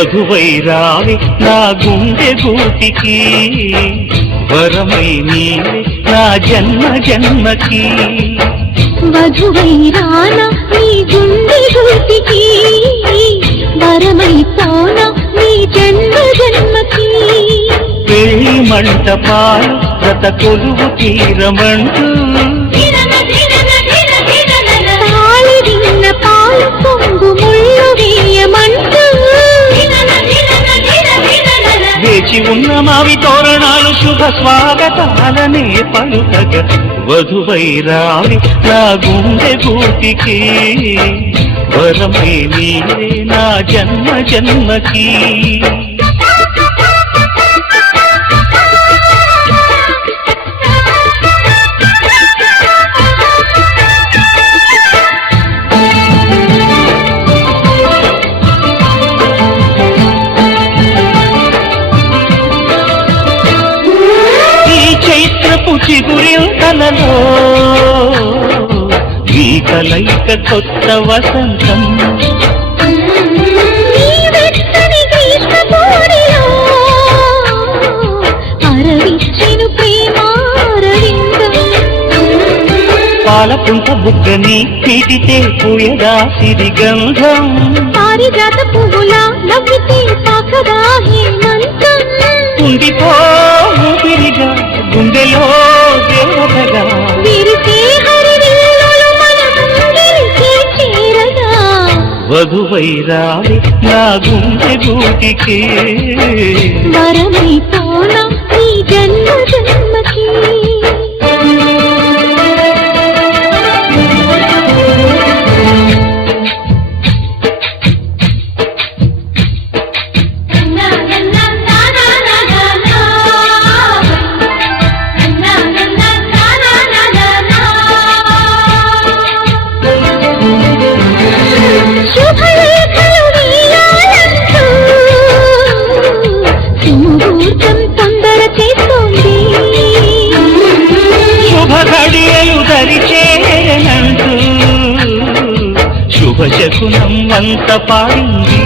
వధువై రావి నా గుండె గూటికి వరమై నీవే నా జన్మ జన్మకి వధువై రానా నీ గుండె గూటికి వరమై పోనా నీ జన్మ జన్మకి పెళ్లి మంటపాలు గత కొలువు తీరమంటూ తాళి విన్న పాలు పొంగు ముళ్ళు వేయమంటూ వేచి ఉన్న మావి తోరణాలు శుభ స్వాగతాలనే పలుకగ వధువై రావి నా గుండె గూటికి వరమై నీవే నా జన్మ జన్మకి చిగురింతలలో ఈ కలయిక కొత్త వసంతం అరవిచ్చెను ప్రేమారవిందం పాలపుంట బుగ్గని పీటితే పూయదా సిరిగంధం పారిజాత పువ్వులా నవ్వితే పాకదా హేమంతం ఉండిపో ఊపిరిగా గుండెలో దేవతగా విరిసే హరివిల్లులు మన ముంగిలికి చేరగా వధువై రావి నా గుండె గూటికి వరమై పోనా నీ జన్మ జన్మకి శుభశకునం వంత పాడింది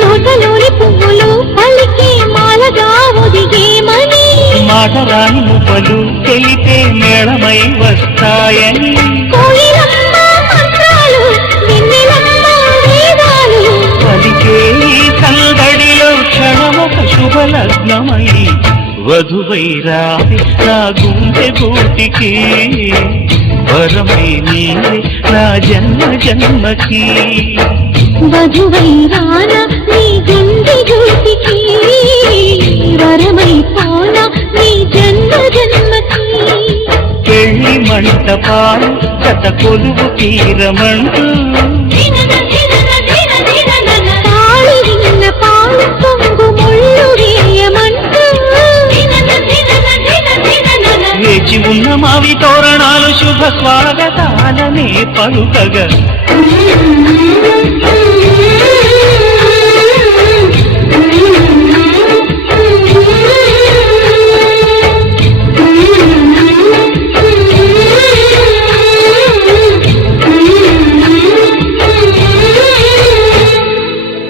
తోటలోని పువ్వులు పలికే మాలగా ఒదిగేమని మాటరాని మువ్వలు తెలిపే మేళమై వస్తాయని కోయిలమ్మ మంత్రాలు వెన్నెలమ్మ వేదాలు పలికే ఈ సందడిలో క్షణమొక శుభలగ్నమై వధువై రావి నా గుండె గూటికి వరమై నీవే నా జన్మ జన్మకి వధువై రానా నీ గుండె గూటికి వరమై పోనా నీ జన్మ జన్మకి పెళ్లి మంటపాలు గత కొలువు తీరమంటూ తాళి విన్న పాలు పొంగు ముళ్ళు వేయమంటూ వేచి ఉన్న మావి తోరణాలు శుభ స్వాగతాలనే పలుకగా